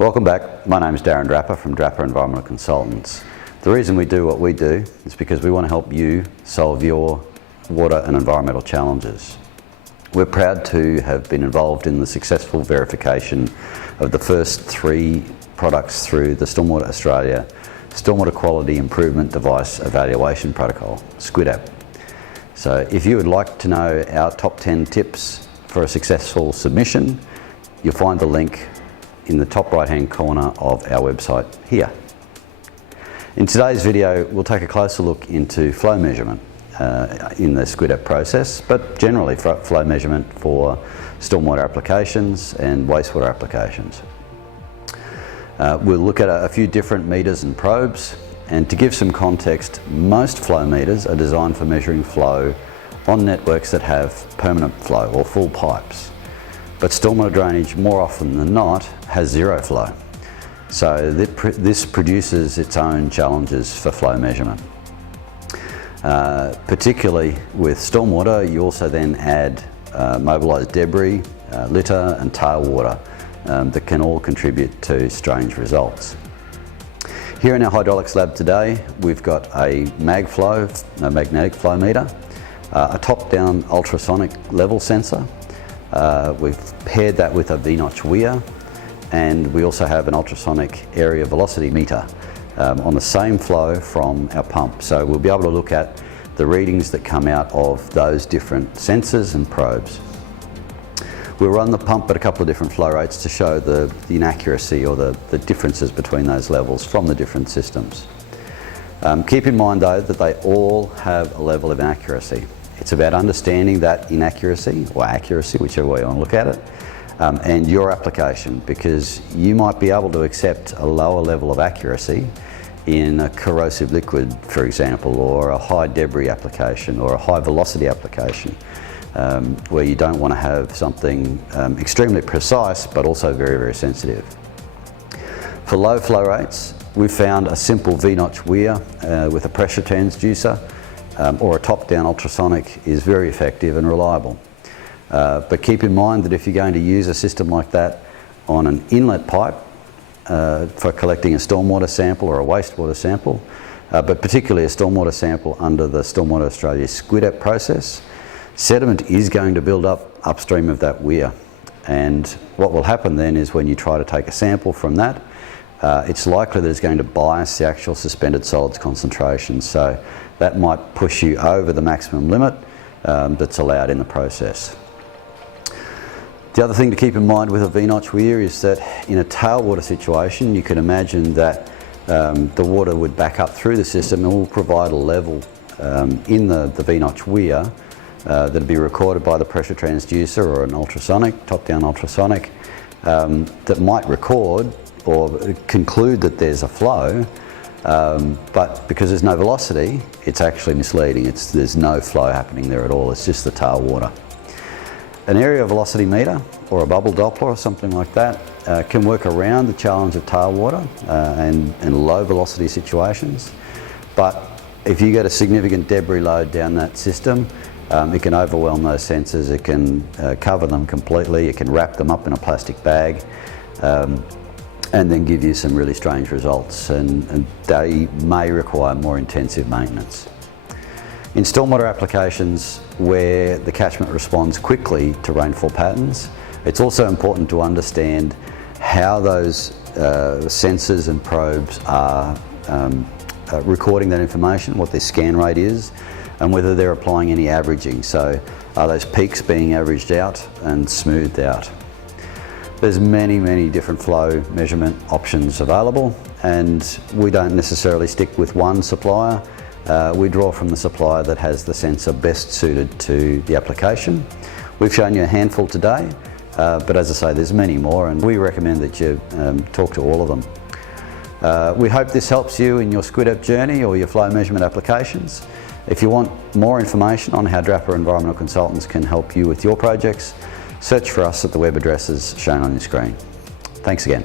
Welcome back. My name is Darren Draper from Draper Environmental Consultants. The reason we do what we do is because we want to help you solve your water and environmental challenges. We're proud to have been involved in the successful verification of the first 3 products through the Stormwater Australia Stormwater Quality Improvement Device Evaluation Protocol, SQIDEP. So if you would like to know our top 10 tips for a successful submission, you'll find the link in the top right hand corner of our website here. In today's video we'll take a closer look into flow measurement in the SQIDEP process, but generally flow measurement for stormwater applications and wastewater applications. We'll look at a few different meters and probes, and to give some context, most flow meters are designed for measuring flow on networks that have permanent flow or full pipes. But stormwater drainage, more often than not, has zero flow. So this produces its own challenges for flow measurement. Particularly with stormwater, you also then add mobilised debris, litter and tailwater that can all contribute to strange results. Here in our hydraulics lab today, we've got a MagFlow, a magnetic flow meter, a top-down ultrasonic level sensor. We've paired that with a V-notch weir, and we also have an ultrasonic area velocity meter on the same flow from our pump. So we'll be able to look at the readings that come out of those different sensors and probes. We'll run the pump at a couple of different flow rates to show the inaccuracy or the differences between those levels from the different systems. Keep in mind though that they all have a level of inaccuracy. It's about understanding that inaccuracy, or accuracy, whichever way you want to look at it, and your application, because you might be able to accept a lower level of accuracy in a corrosive liquid, for example, or a high debris application or a high velocity application, where you don't want to have something extremely precise but also very, very sensitive. For low flow rates, we've found a simple V-notch weir with a pressure transducer or a top-down ultrasonic is very effective and reliable. But keep in mind that if you're going to use a system like that on an inlet pipe for collecting a stormwater sample or a wastewater sample, but particularly a stormwater sample under the Stormwater Australia SQIDEP process, sediment is going to build up upstream of that weir. And what will happen then is when you try to take a sample from that, it's likely that it's going to bias the actual suspended solids concentration. So that might push you over the maximum limit that's allowed in the process. The other thing to keep in mind with a V-notch weir is that in a tailwater situation, you can imagine that the water would back up through the system and will provide a level in the V-notch weir that'll be recorded by the pressure transducer or an ultrasonic, top-down ultrasonic, that might record or conclude that there's a flow, but because there's no velocity, it's actually misleading. There's no flow happening there at all, it's just the tailwater. An area velocity meter or a bubble Doppler or something like that can work around the challenge of tailwater and low velocity situations, but if you get a significant debris load down that system, it can overwhelm those sensors, it can cover them completely, it can wrap them up in a plastic bag, and then give you some really strange results, and they may require more intensive maintenance. In stormwater applications where the catchment responds quickly to rainfall patterns, it's also important to understand how those sensors and probes are recording that information, what their scan rate is, and whether they're applying any averaging. So are those peaks being averaged out and smoothed out? There's many different flow measurement options available, and we don't necessarily stick with one supplier. We draw from the supplier that has the sensor best suited to the application. We've shown you a handful today, but as I say, there's many more, and we recommend that you talk to all of them. We hope this helps you in your SQIDEP journey or your flow measurement applications. If you want more information on how Draper Environmental Consultants can help you with your projects, search for us at the web addresses shown on your screen. Thanks again.